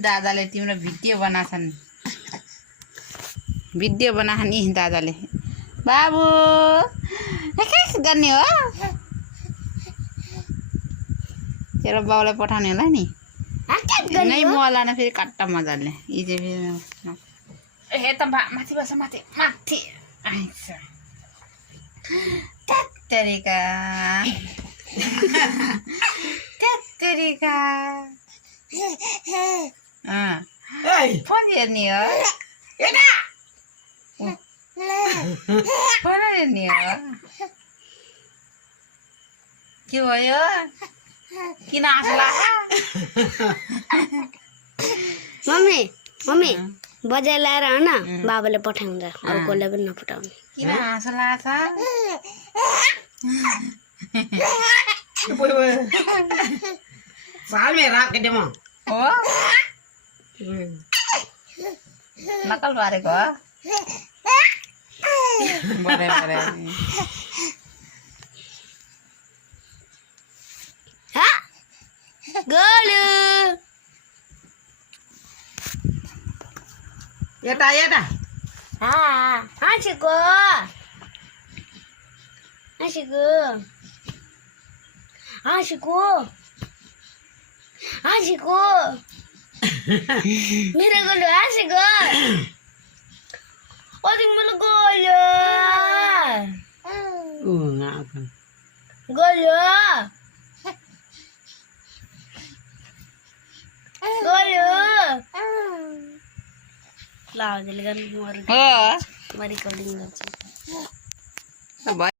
दादाले तिम्रो भिडियो बनाछन् नि दादाले बाबु के गर्ने हो तेरो बाउलाई पठाउने होला नि नै मलाई न फेरि कट्टा मजाले इजे फेरि त माथि बस माथि माथि आइछ तेरिका फोन हेर्ने हो फोन हेर्ने हो के भयो किन आँसु लाग्छ मम्मी बजार ल्याएर होइन बाबाले पठाउँछ अरू कसले पनि नपठाउने किन आँसु लाग्छ सालमे राख के म हो नकल पारेको हो बरे गोलु यता हाँसेको मेरो गोलु हाँसेको अझै मेरो गोलु ल हजुरले गर्नु म रिकर्डिङ गर्छु